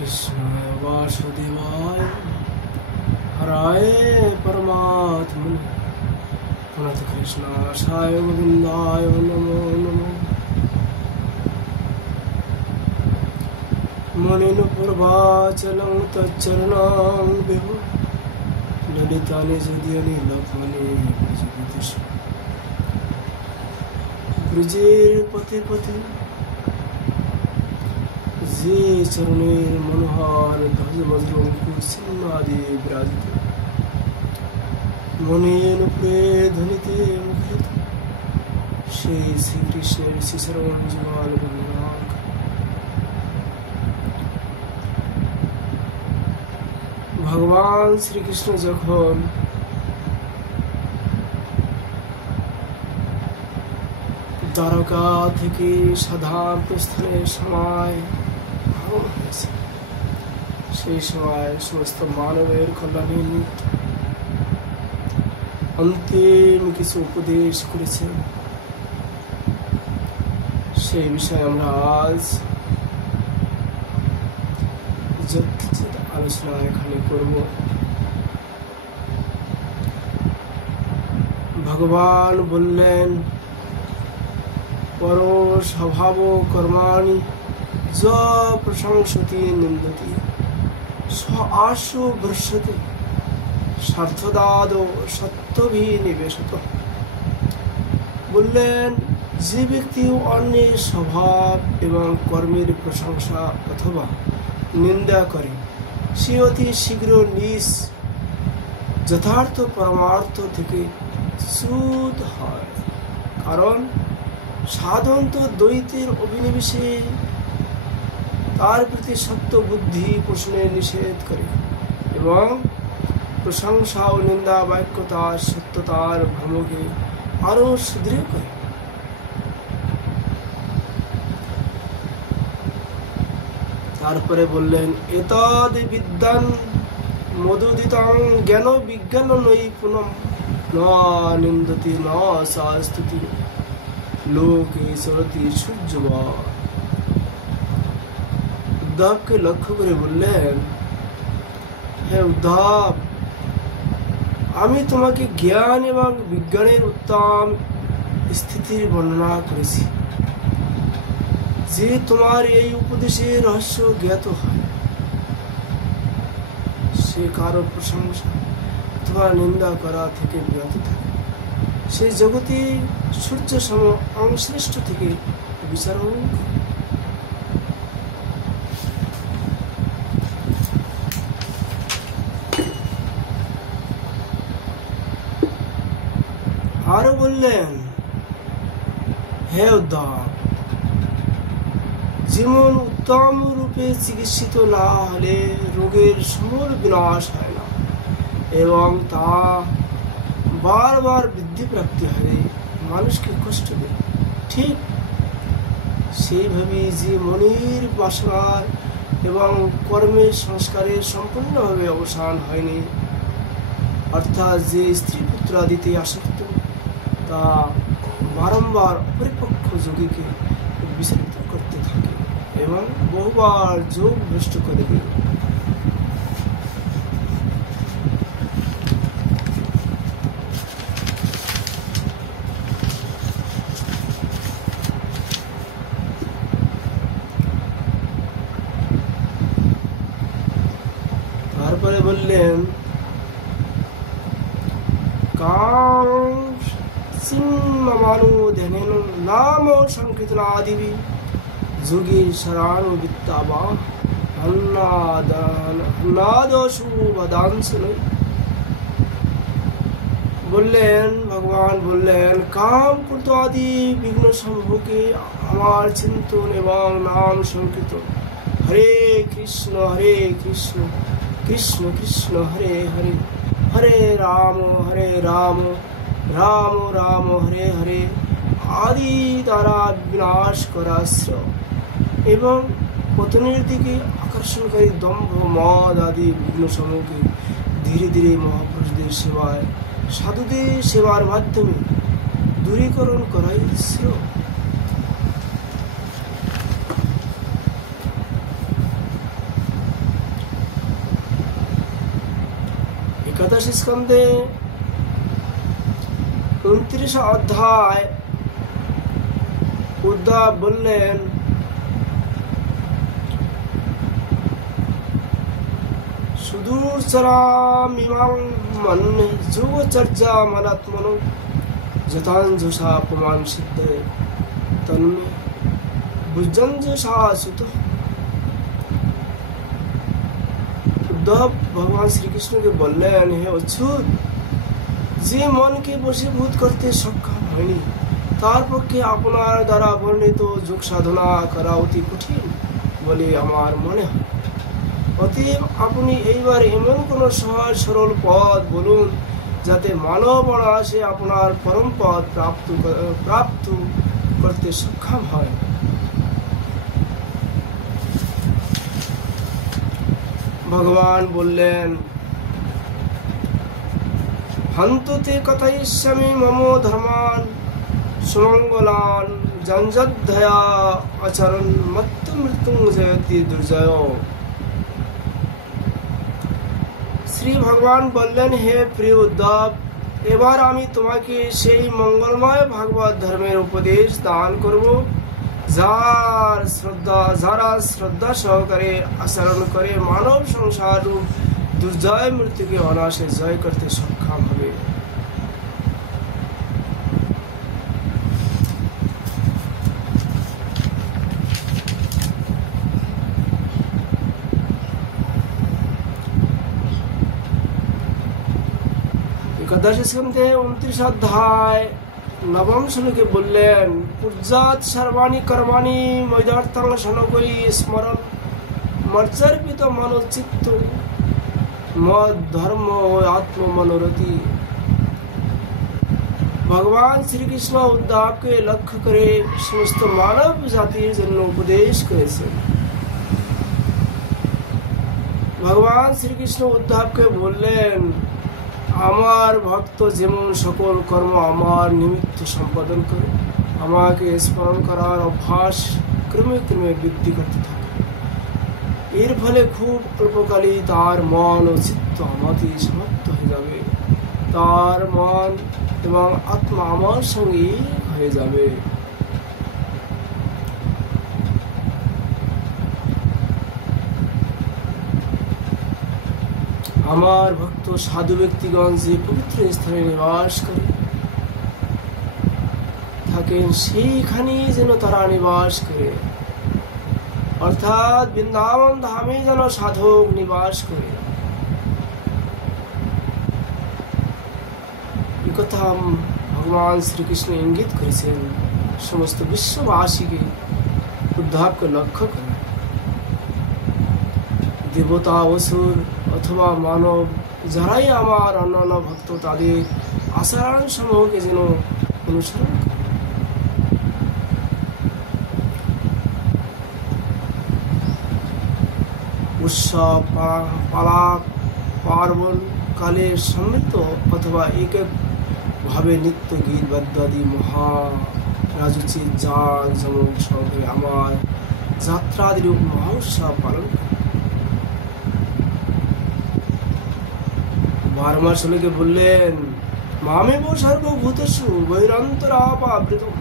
कृष्णाय वासुदेवाय हराय परमात्मने प्रणत कृष्णाय गोविंदाय नमो नमो। मुनिन पूर्वाचलं तच्चरणं विभो ललितानि जदियनि लक्ष्मणे ब्रजेर पते पते जे चरणेर मनोहर ध्वज वज्रंकुर सिंहादि विराजित मनेन प्रे ध्वनिते मुखरित श्री कृष्णेर शिशरं जुगल बन्धनाक। भगवान श्री कृष्ण যখন দ্বারকা থেকে সাধারণ প্রস্থানের সময় সেই সময় সমস্ত মানবের কল্যাণে অন্তিম কিছু উপদেশ করেছেন, সেই বিষয়ে আমরা আজ আলোচনা এখানে করব। ভগবান বললেন, পর স্বভাব কর্মাণি য প্রশংসতি নিন্দতি স আশু ভ্রশ্যতে স্বার্থদাদ সত্যভিনিবেশত। বললেন, যে ব্যক্তি অন্যের স্বভাব এবং কর্মের প্রশংসা অথবা নিন্দা করে সে অতি শীঘ্র নিজ যথার্থ পরমার্থ থেকে চ্যুত হয়। কারণ সাধারণত দ্বৈতের অভিনিবেশে তার প্রতি সত্য বুদ্ধি পোষণে নিষেধ করে এবং প্রশংসা ও নিন্দা বাক্য তার সত্যতার ভ্রমকে আরো সুদৃঢ় করে। তারপরে বললেন, এতদ বিদ্যান মদুদিতং জ্ঞান বিজ্ঞান নৈপুণ্যম ন নিন্দতি ন শাস্তুতি লোকে সরতি সূর্যবা। উদ্ধবকে লক্ষ্য করে বললেন, হে উদ্ধব, আমি তোমাকে জ্ঞান এবং বিজ্ঞানের উত্তম স্থিতির বর্ণনা করেছি। যে তোমার এই উপদেশের রহস্য জ্ঞাত হয় সে কারো প্রশংসা অথবা নিন্দা করা থেকে বিরত থাকে, সে জগতে সূর্য সম অংশ্লিষ্ট থেকে বিচারণ করে। আরো বললেন, হে উদ্ধব, যেমন উত্তম রূপে চিকিৎসিত না হলে রোগের সমূল বিনাশ হয় না এবং তা বারবার বৃদ্ধি প্রাপ্তি হারে মানুষকে কষ্ট দেয়, ঠিক সেইভাবে যে মনের বাসনার এবং কর্মের সংস্কারের সম্পূর্ণভাবে অবসান হয়নি, অর্থাৎ যে স্ত্রী পুত্র আদিতে আসক্ত, তা বারংবার অপরিপক্ষ যোগীকে বিচলিত করতে থাকে এবং বহুবার যোগ ভ্রষ্ট করে দেয়। তারপরে বললেন, কাম সিংমানু ধ্যানেন নাম সংকীর্তনাদিবি যোগী শরাণু বিত্তাবা অন্নাদশু বদাংশন। বললেন, ভগবান বললেন, কাম ক্রোধ আদি বিঘ্ন সমূহকে আমার চিন্তন এবং নাম সংকীর্তন, হরে কৃষ্ণ কৃষ্ণ কৃষ্ণ হরে হরে, হরে রাম রাম রাম হরে হরে আদি দ্বারা বিনাশ করা এবং পতনের দিকে আকর্ষণকারী দম্ভ মদ আদি বিঘ্ন সমূহকে ধীরে ধীরে মহাপুরুষদের সেবায় সাধুদের সেবার মাধ্যমে দূরীকরণ করাই শ্রেয়। एकादश स्कंदे 29 অধ্যায় উদ্ধব বললেন, সুদূর চরাম ইমাং মন্যে যোগ চর্যা মনাত্মনো যথাঞ্জসা প্রমাণ সিদ্ধে তন্মে বুজঞ্জসা সুত। উদ্ধব ভগবান শ্রীকৃষ্ণকে বললেন, হে অচ্যুত, যে মনকে বশীভূত করতে সক্ষম হয়নি তার পক্ষে আপনার দ্বারা বর্ণিত যোগ সাধনা করা অতি কঠিন বলে আমার মনে হয়। অতএব আপনি এইবার এমন কোন সহজ সরল পথ বলুন যাতে মানব অনায়াসে আপনার পরম পদ প্রাপ্ত করতে সক্ষম হয়। ভগবান বললেন, হন্ততে কথাইষ্যামি মম ধর্মান সুমঙ্গলান জঞ্জদ্ধয়া আচরণ মৃত্যু মৃত্যুঞ্জয়তি দুর্জয়। শ্রী ভগবান বললেন, হে প্রিয় উদ্ধব, এবার আমি তোমাকে সেই মঙ্গলময় ভাগবত ধর্মের উপদেশ দান করব যারা শ্রদ্ধা সহকারে আচরণ করে মানব সংসার রূপ দুর্জয় মৃত্যুকে অনায়াসে জয় করতে সক্ষম হবে। একাদশ স্কন্ধে 29 অধ্যায় নবম শ্লোকে বললেন, পূজ্যাৎ সর্বাণি কর্মাণি মৈদার্থং সনগৈ স্মরণ মর্যার্পিত মনোচিত্ত মদ ধর্ম আত্মমনোরতি। ভগবান শ্রীকৃষ্ণ উদ্ধবকে লক্ষ্য করে সমস্ত মানব জাতির জন্য উপদেশ করেছেন। ভগবান শ্রীকৃষ্ণ উদ্ধবকে বললেন, আমার ভক্ত যেমন সকল কর্ম আমার নিমিত্ত সম্পাদন করে আমাকে স্মরণ করার অভ্যাস ক্রমে ক্রমে বৃদ্ধি করতে থাকে, এর ফলে খুব অল্পকালেই তার মন ও চিত্ত আমাতে সমাপ্ত হয়ে যাবে। তার মন এবং আত্মা আমার সঙ্গে হয়ে যাবে। আমার ভক্ত সাধু ব্যক্তিগণ যে পবিত্র স্থানে নিবাস করে থাকেন সেইখানেই যেন তারা নিবাস করে, অর্থাৎ বৃন্দাবন ধামে যেন সাধক নিবাস করে। এই কথা ভগবান শ্রীকৃষ্ণ ইঙ্গিত করেছেন সমস্ত বিশ্ববাসীকে উদ্ধবকে লক্ষ্য করে। দেবতা অসুর অথবা মানব যারাই আমার অন্যান্য ভক্ত তাদের আচরণ সমূহকে যেন অনুসরণ করে। উৎসব পালাপ পার্বণ কালে সম্মিলিত অথবা একক ভাবে নিত্য গীত বাদ্যাদি মহা রাজোচিত যাগ যেমন সঙ্গে আমার যাত্রাদি রূপ মহা উৎসব পালন করে। 12 মাস শ্লোকে বললেন, মামেব সর্বভূতেষু বহিরন্তরাপাবৃতম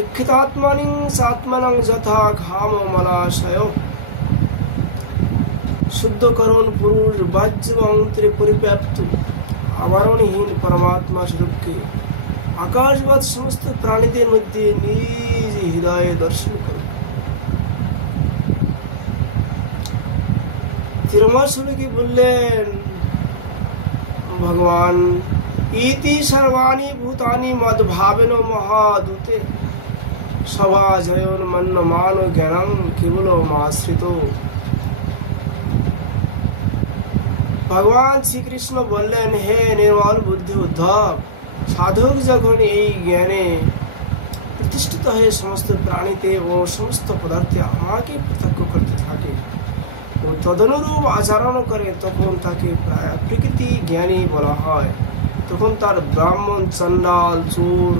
ইক্ষিতাত্মানিং সাত্মানং যথা ঘাম মলাশয়। শুদ্ধকরণ পুরুষ বাহ্য অন্তরে পরিব্যাপ্ত আবরণহীন পরমাত্মা স্বরূপকে আকাশবাদ সমস্ত প্রাণীদের মধ্যে নিজ হৃদয়ে দর্শন করো। 13 মাস শ্লোকে বললেন ভগবান, ইতি সর্বাণি ভূতানি মদ্ভাবেন মহাদূতে সভা জয়ন মন্ন মান জ্ঞানং কেবলমাশ্রিত। ভগবান শ্রীকৃষ্ণ বললেন, হে নির্মল বুদ্ধি উদ্ধব, সাধক যখন এই জ্ঞানে প্রতিষ্ঠিত হয়ে সমস্ত প্রাণীতে ও সমস্ত পদার্থে আমাকে প্রত্যক্ষ করতে থাকে ও তদনুরূপ আচরণ করে তখন তাকে প্রকৃতি জ্ঞানী বলা হয়। তখন তার ব্রাহ্মণ, চণ্ডাল, চোর,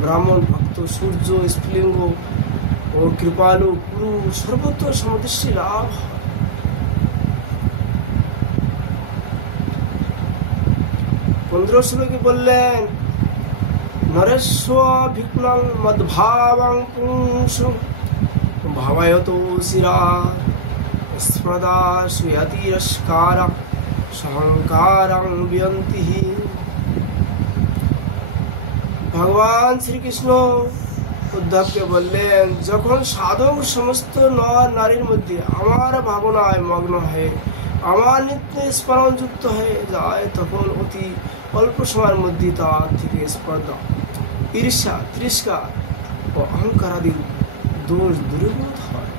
ব্রাহ্মণ ভক্ত, সূর্য, স্ফুলিঙ্গ ও কৃপালু গুরু সর্বত্র সমদৃষ্টি লাভ হয়। 15 শ্লোকে বললেন নরেস্ব ভিক্নং মদ্ভাবং পুংসং ভাবায়তো শিরা স্মৃদা সুয়তিরস্কার সহংকারং বিয়ন্তি। ভগবান শ্রীকৃষ্ণ উদ্ধবকে বললেন যখন সাধক সমস্ত নর নারীর মধ্যে আমার ভাবনায় মগ্ন হয়ে আমার নিত্য স্মরণ যুক্ত হয়ে যায় তখন অতি অল্প সময়ের মধ্যে তার থেকে স্পর্ধা, ঈর্ষা, তিরস্কার ও অহংকার আদি দোষ দূরীভূত হয়।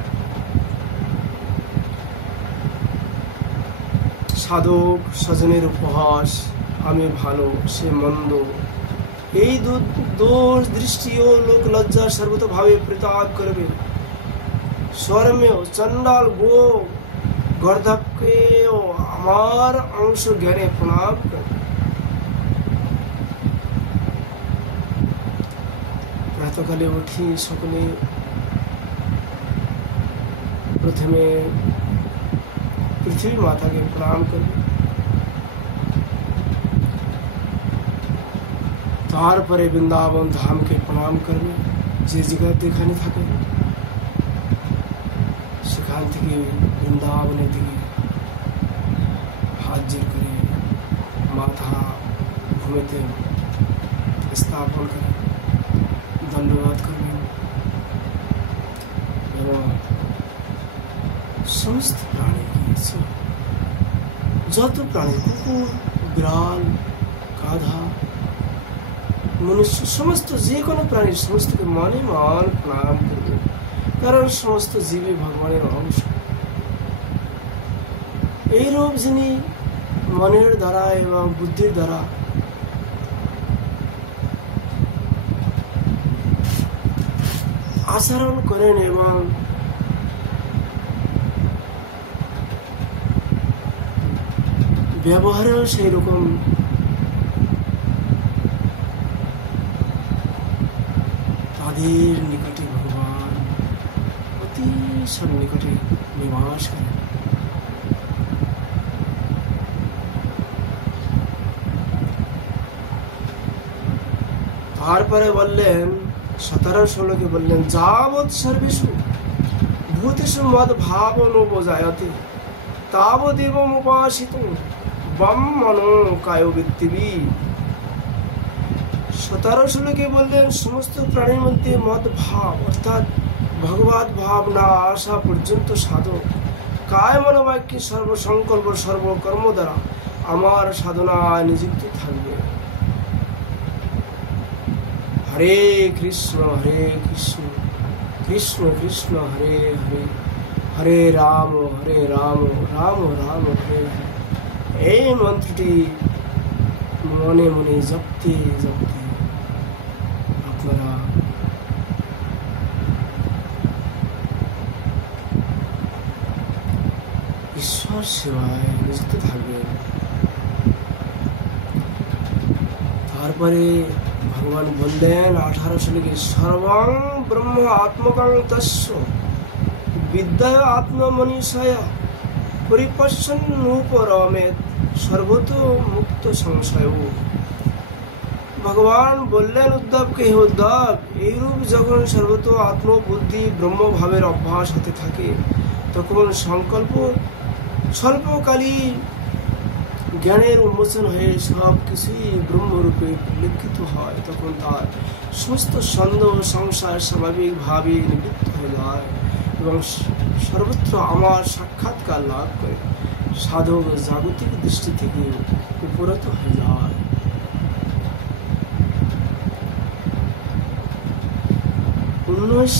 সাধক স্বজনের উপহাস, আমি ভালো সে মন্দ, এই দোষ দৃষ্টি ও লোক লজ্জা সর্বতভাবে পরিত্যাগ করবে। স্বর্মেয় চণ্ডাল গো গর্ধবকেও আমার অংশ জ্ঞানে প্রণাম করবে। প্রাতকালে উঠি সকলে প্রথমে পৃথিবী মাতাকে প্রণাম করবে, তারপরে বৃন্দাবন ধামকে প্রণাম করবে। যে জায়গায় যেখানে থাকে সেখান থেকে বৃন্দাবনের দিকে হাত জোর করে মাথা ভূমিতে স্থাপন করে দণ্ডবাদ করবেন এবং সমস্ত প্রাণী যত প্রাণী কুকুর, বিড়াল, গাধা, মনুষ্য সমস্ত যে কোনো প্রাণীর সমস্তকে মনে মান প্রণাম করবে, কারণ সমস্ত জীবই ভগবানের অংশ। এইরূপ যিনি মনের দ্বারা এবং বুদ্ধির দ্বারা আচরণ করেন এবং ব্যবহারেও সেই রকম তাদের নিকটে ভগবান অতি সন্নিকটে নিবাস করেন। তারপরে বললেন 17 শ্লোকে বললেন যাবৎ সর্বেষু ভূতেষু মদ ভাবনোপজায়তে তাবদেবম উপাসিতুম বম মনো কায় বৃত্তিবি। 17 শ্লোকে বললেন সমস্ত প্রাণীর মধ্যে মদ ভাব অর্থাৎ ভগবত ভাব না আসা পর্যন্ত সাধক কায় মনোবাক্যে সর্বসংকল্প সর্বকর্ম দ্বারা আমার সাধনায় নিযুক্ত থাকবে। হরে কৃষ্ণ কৃষ্ণ কৃষ্ণ হরে হরে, হরে রাম রাম রাম হরে হরে। এই মন্ত্রটি মনে মনে জপতে জপতে আপনারা ঈশ্বর সেবায় নিযুক্ত থাকবেন। তারপরে ভগবান বললেন 18 শ্লোকে সর্বং ব্রহ্ম আত্মকং তস্য বিদ্যায় আত্মমনীষয়া পরিপশ্যন্নুপরমেৎ সর্বত মুক্ত সংশয়। ভগবান বললেন উদ্ধবকে, হে উদ্ধব, এইরূপ যখন সর্বত আত্মবুদ্ধি ব্রহ্মভাবের অভ্যাস হতে থাকে তখন সংকল্প স্বল্পকালী জ্ঞানের উন্মোচন হয়ে সব কিছুই ব্রহ্মরূপে পরিলক্ষিত হয়। তখন তার সমস্ত সন্দেহ সংশয় স্বাভাবিকভাবে নিবৃত্ত হয়ে যায় এবং সর্বত্র আমার সাক্ষাৎকার লাভ করে সাধক জাগতিক দৃষ্টি থেকে উপরত হয়ে যায়। উনিশ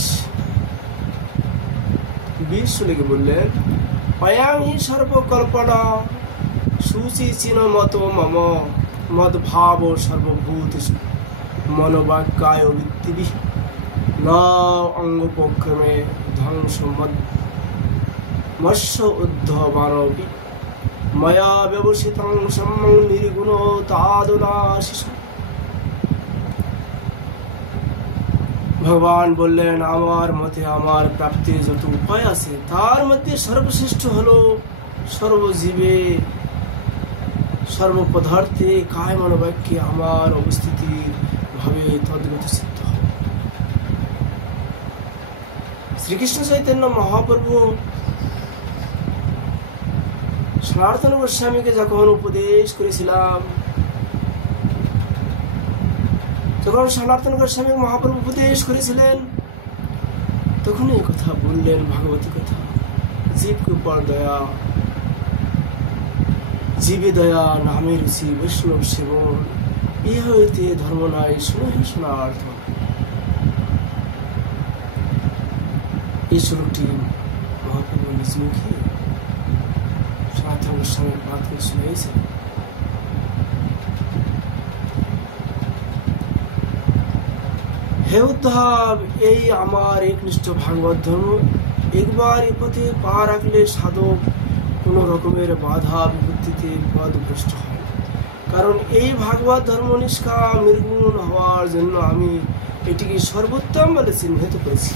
20 শ্লোকে বললেন অয়াং হি সর্বকল্পনা সুচি চিন মত মম মদ ভাব সর্বভূতেষু মনোবাক্যায় বৃত্তিবি ন অঙ্গোপক্রমে ধ্বংস মৎস্য উদ্ধবানপি ময়া ব্যবসিতং সম্যং নির্গুণ তাদুনাশিষ। ভগবান বললেন আমার মতে আমার প্রাপ্তির যত উপায় আছে তার মধ্যে সর্বশ্রেষ্ঠ হলো সর্বজীবে সর্বপদার্থে কায় মনোবাক্যে আমার অবস্থিতির ভাবে তদ্গত সিদ্ধ হবে। শ্রীকৃষ্ণ চৈতন্য মহাপ্রভু সনাতন গোস্বামীকে যখন উপদেশ করেছিলাম, যখন সনাতন গোস্বামী মহাপ্রভু উপদেশ করেছিলেন, তখন এই কথা বললেন, ভাগবতী কথা, জীবকে উপর দয়া, জীবে দয়া, নামে রুচি, বৈষ্ণব সেবন, ইহ হইতে ধর্ম নাই, শুনে শোনার্থ। এই শ্লোকটি মহাপ্রভু নিজ মুখে সনাতন গোস্বামীর পাঠকে শুনিয়েছেন। হে উদ্ধব, এই আমার একনিষ্ঠ ভাগবত ধর্ম, একবার এ পথে পা রাখলে সাধক কোন রকমের বাধা বিপত্তিতে পথভ্রষ্ট হয়। কারণ এই ভাগবত ধর্ম নিষ্কাম নির্গুণ হওয়ার জন্য আমি এটিকে সর্বোত্তম বলে চিহ্নিত করেছি।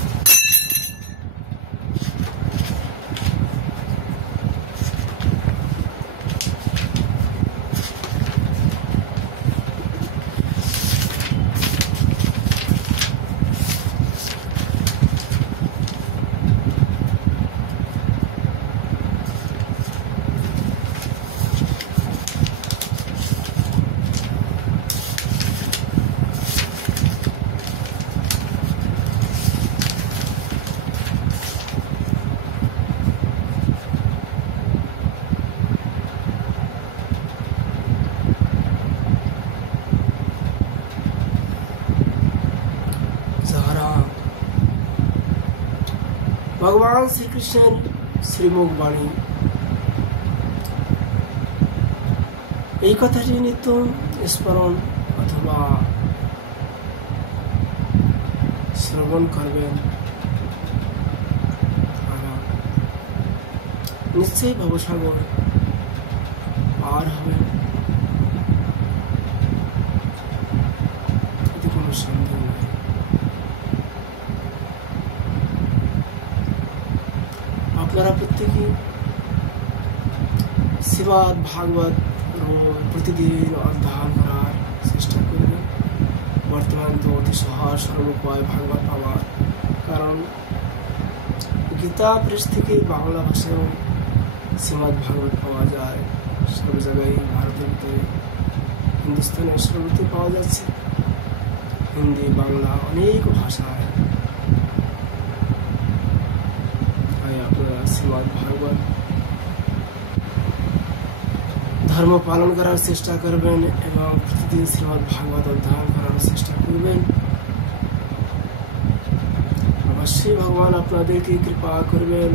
ভগবান শ্রীকৃষ্ণের শ্রীমুখ বাণী, এই কথাটি নিত্য স্মরণ অথবা শ্রবণ করবেন, নিশ্চয়ই ভবসাগর পার হবেন, এতে কোনো সন্দেহ নেই। আপনারা প্রত্যেকে শ্রীমদ্ ভাগবত প্রতিদিন অধ্যয়ন করার চেষ্টা করবেন। বর্তমান তো অতি সহজ সরল উপায় ভাগবত পাওয়ার, কারণ গীতা প্রেস থেকে বাংলা ভাষায়ও শ্রীমদ্ ভাগবত পাওয়া যায়। সব জায়গায় ভারতের ভিতরে, হিন্দুস্তানের সর্বত্র পাওয়া যাচ্ছে, হিন্দি, বাংলা, অনেক ভাষায়। আপনারা শ্রীমদ্ ভাগবত ধর্ম পালন করার চেষ্টা করবেন এবং প্রতিদিন শ্রীমদ্ ভাগবত অধ্যয়ন করার চেষ্টা করবেন। অবশ্যই ভগবান আপনাদেরকে কৃপা করবেন।